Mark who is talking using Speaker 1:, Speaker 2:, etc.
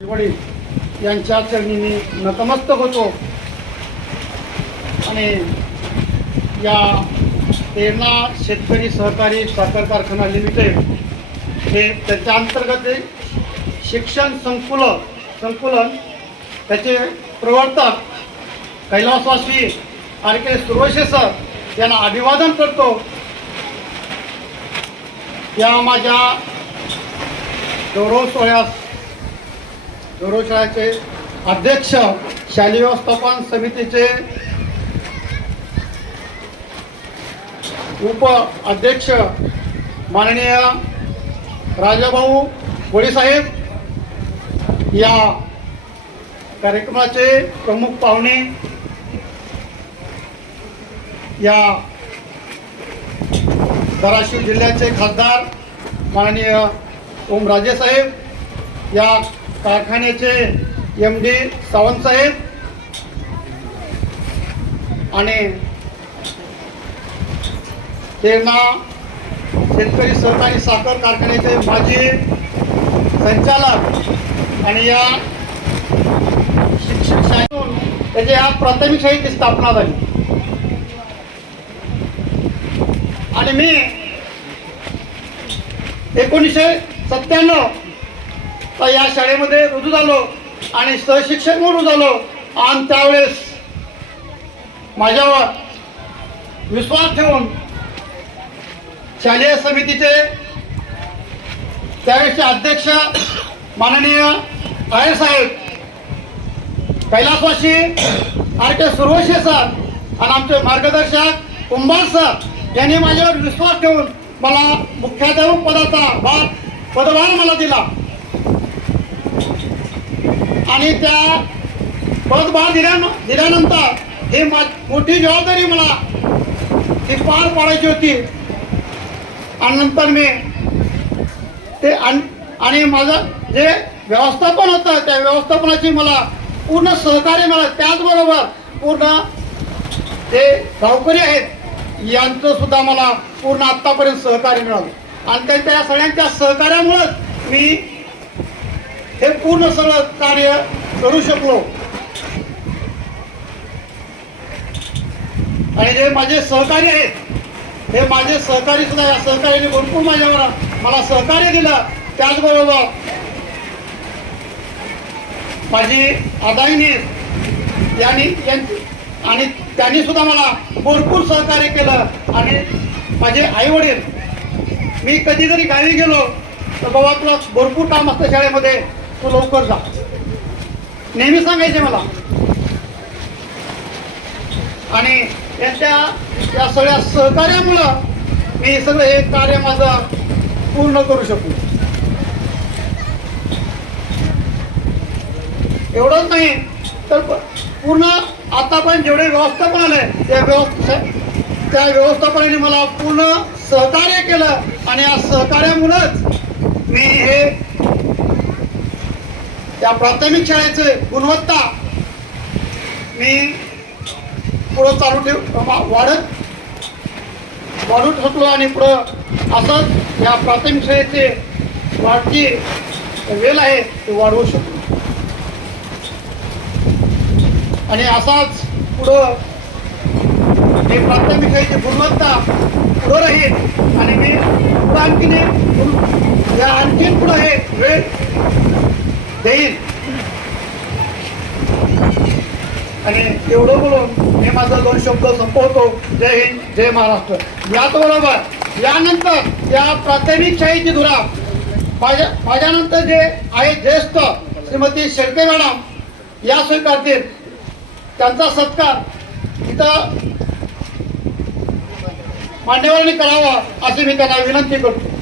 Speaker 1: वडील यांच्या चरणी मी नतमस्तक होतो. आणि या तेरणा शेतकरी सहकारी साखर कारखाना लिमिटेड हे त्याच्या अंतर्गत शिक्षण संकुल संकुलन त्याचे प्रवर्तक कैलासवासी आर के सुरवशे सर यांना अभिवादन करतो. या माझ्या गौरव सोहळ्यास गौरवशाळेचे अध्यक्ष शालेय व्यवस्थापन समितीचे उप अध्यक्ष माननीय राजाभाऊ साहेब या कार्यक्रमाचे प्रमुख पाहुणे या धाराशिव जिल्ह्याचे खासदार माननीय ओमराजे साहेब या कारखान्याचे एम डी सावंत साहेब आणि तेरणा शेतकरी सहकारी साखर कारखान्याचे माजी संचालक आणि या शिक्षक शाळेतून त्याच्या या प्राथमिक शाळेची स्थापना झाली. आणि मी एकोणीसशे सत्त्याण्णव तर या शाळेमध्ये रुजू झालो आणि सहशिक्षक म्हणून झालो. आणि त्यावेळेस माझ्यावर विश्वास ठेवून शालेय समितीचे त्यावेळेसचे अध्यक्ष माननीय आयर साहेब कैलासवासी आर के सुरवशे सर आणि आमचे मार्गदर्शक कुंभार सर यांनी माझ्यावर विश्वास ठेवून मला मुख्याध्यापक पदाचा भार पदभार मला दिला. आणि त्या पदभार दिल्या दिल्यानंतर ही मा मोठी जबाबदारी मला ती पार पाडायची होती. आणि नंतर मी ते आणि माझं जे व्यवस्थापन होतं त्या व्यवस्थापनाची मला पूर्ण सहकार्य मिळालं. त्याचबरोबर पूर्ण जे गावकरी आहेत यांचं सुद्धा मला पूर्ण आत्तापर्यंत सहकार्य मिळालं. आणि त्यांच्या या सगळ्यांच्या सहकार्यामुळंच मी हे पूर्ण सगळं कार्य करू शकलो. आणि जे माझे सहकारी आहेत हे माझे सहकारी सुद्धा या सहकार्याने भरपूर माझ्यावर मला सहकार्य दिलं. त्याचबरोबर माझी आदाईने यांनी यांची आणि त्यांनी सुद्धा मला भरपूर सहकार्य केलं. आणि माझे आई वडील मी कधी जरी गावी गेलो तर बाबा तुला भरपूर काम असतं शाळेमध्ये. तू लवकर जा. नेहमी सांगायचे मला. आणि यांच्या या सगळ्या सहकार्यामुळं मी सगळं हे कार्य माझं पूर्ण करू शकू. एवढंच नाही तर पूर्ण आता पण जेवढे व्यवस्थापन आले त्या व्यवस्था त्या व्यवस्थापनाने मला पूर्ण सहकार्य केलं आणि या सहकार्यामुळंच मी हे त्या प्राथमिक शाळेचे गुणवत्ता मी पुढं चालू ठेव वाढत वाढू शकलो आणि पुढं असंच या प्राथमिक शाळेचे वाढती वेल आहे ते वाढवू शकलो. आणि असाच पुढं हे प्राथमिक शाळेची गुणवत्ता पुढं राहील आणि मी पुढं आणखीन या आणखीन पुढं हे वेळ देईल आणि एवढं बोलून मी माझा दोन शब्द संपवतो. जय हिंद जय महाराष्ट्र. याचबरोबर यानंतर या प्राथमिक शाळेची धुरा. माझ्या माझ्यानंतर जे आहे ज्येष्ठ श्रीमती शेळके मॅडम या स्वीकारतील. त्यांचा सत्कार इथं मान्यवरांनी करावा अशी मी त्यांना विनंती करतो.